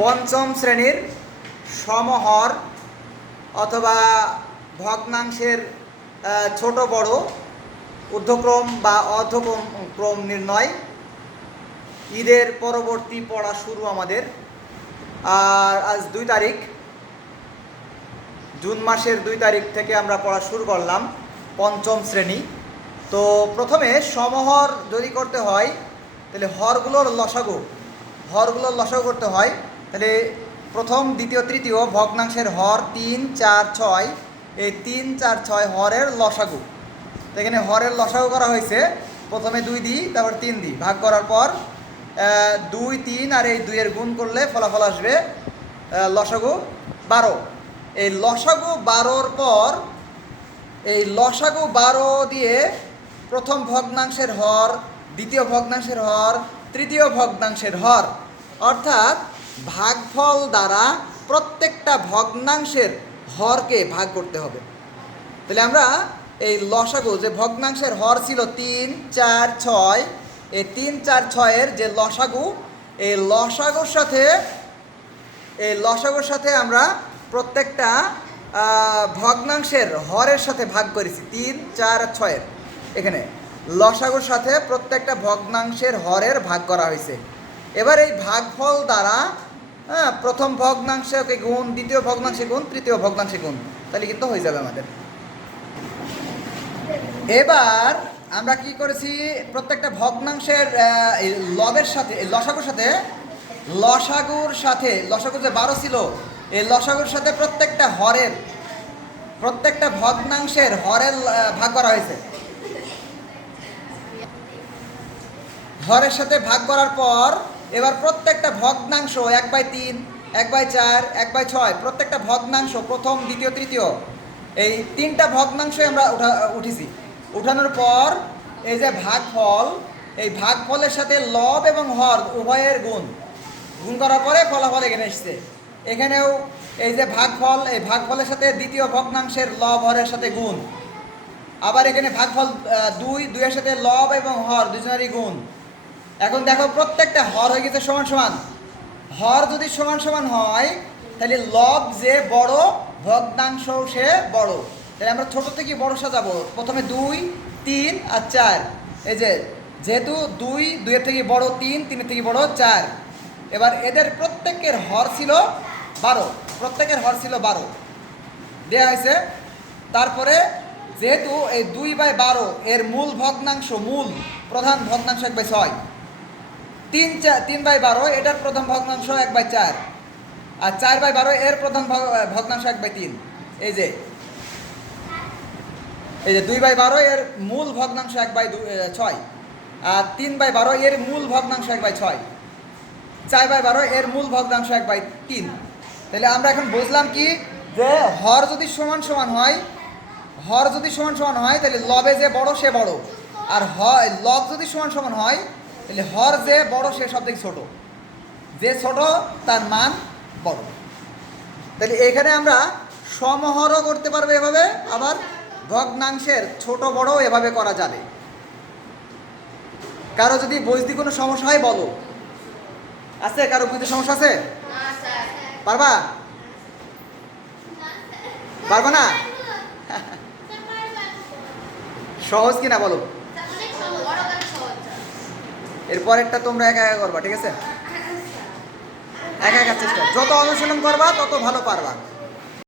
পঞ্চম শ্রেণীর সমহর অথবা ভগ্নাংশের ছোট বড় ঊর্ধ্বক্রম বা অর্ধক্রম নির্ণয় ঈদের পরবর্তী পড়া শুরু আমাদের। আর আজ 2 তারিখ, জুন মাসের 2 তারিখ থেকে আমরা পড়া শুরু করলাম পঞ্চম শ্রেণী। তো প্রথমে সমহর যদি করতে হয় তাহলে হরগুলোর লসাগু করতে হয়। তাহলে প্রথম, দ্বিতীয়, তৃতীয় ভগ্নাংশের হর 3, 4, 6, এই 3, 4, 6 হরের লসাগু। তো এখানে হরের লসাগু করা হয়েছে। প্রথমে 2 দিই, তারপর 3 দিই, ভাগ করার পর 2, 3 আর এই 2 এর গুণ করলে ফলাফল আসবে লসাগু 12। এই লসাগু 12-র পর এই লসাগু 12 দিয়ে প্রথম ভগ্নাংশের হর, দ্বিতীয় ভগ্নাংশের হর, তৃতীয় ভগ্নাংশের হর, অর্থাৎ ভাগফল দ্বারা প্রত্যেকটা ভগ্নাংশের হরকে ভাগ করতে হবে। তাহলে আমরা এই লসাগু, যে ভগ্নাংশের হর ছিল 3, 4, 6, এই 3, 4, 6-এর যে লসাগু, এই লসাগুর সাথে আমরা প্রত্যেকটা ভগ্নাংশের হরের সাথে ভাগ করেছি। 3, 4, 6-এর এখানে লসাগুর সাথে প্রত্যেকটা ভগ্নাংশের হরের ভাগ করা হয়েছে। এবার এই ভাগফল দ্বারা প্রথম ভগ্নাংশকে গুণ, দ্বিতীয় ভগ্নাংশে গুণ, তৃতীয় ভগ্নাংশে গুণ, তাহলে কিন্তু হয়ে যাবে আমাদের। এবার আমরা কি করেছি, প্রত্যেকটা ভগ্নাংশের লবের সাথে, লসাগুর সাথে লসাগুর যে 12 ছিল, এই লসাগুর সাথে প্রত্যেকটা ভগ্নাংশের হরের ভাগ করা হয়েছে। হরের সাথে ভাগ করার পর এবার প্রত্যেকটা ভগ্নাংশ 1/3, 1/4, 1/6 প্রত্যেকটা ভগ্নাংশ, প্রথম, দ্বিতীয়, তৃতীয়, এই 3টা ভগ্নাংশ আমরা উঠেছি। উঠানোর পর এই যে ভাগফল, এই ভাগফলের সাথে লব এবং হর উভয়ের গুণ করার পরে ফলাফল এখানে এসছে। এখানেও এই যে ভাগফল, এই ভাগফলের সাথে দ্বিতীয় ভগ্নাংশের লব হরের সাথে গুণ। আবার এখানে ভাগফল 2 এর সাথে লব এবং হর দুজনেরই গুণ। এখন দেখো, প্রত্যেকটা হর হয়ে গেছে সমান সমান। হর যদি সমান সমান হয় তাহলে লব যে বড়, ভগ্নাংশ সে বড়। তাহলে আমরা ছোট থেকে বড় সাজাবো। প্রথমে 2, 3 আর 4। এই যেহেতু 2 এর থেকে বড় 3, 3 এর থেকে বড় 4। এবার এদের প্রত্যেকের হর ছিল 12, দেওয়া হয়েছে। তারপরে যেহেতু এই 2/12 এর প্রধান ভগ্নাংশ 1/6, 3/12 এটার প্রধান ভগ্নাংশ 1/4, আর 4/12 এর প্রধান ভগ্নাংশ 1/3। এই যে 2/12 এর মূল ভগ্নাংশ 1/6, আর 3/12 এর মূল ভগ্নাংশ 1/6, 4/12 এর মূল ভগ্নাংশ 1/3। তাহলে আমরা এখন বুঝলাম কি, যে হর যদি সমান সমান হয় তাহলে লবে যে বড় সে বড়, আর লব যদি সমান সমান হয় তাহলে হর যে বড় সে সব থেকে ছোট, যে ছোট তার মান বড়। তাহলে এখানে আমরা সমহরও করতে পারবো এভাবে, আবার ভগ্নাংশের ছোট বড় এভাবে করা যাবে। কারো যদি বুঝতে কোনো সমস্যা হয় বলো। আছে কারো বুঝতে সমস্যা আছে? পারবা না? সহজ কিনা বলো। এরপর একটা তোমরা একা করবা, ঠিক আছে? একা চেষ্টা, যত অনুশীলন করবা তত ভালো পারবা।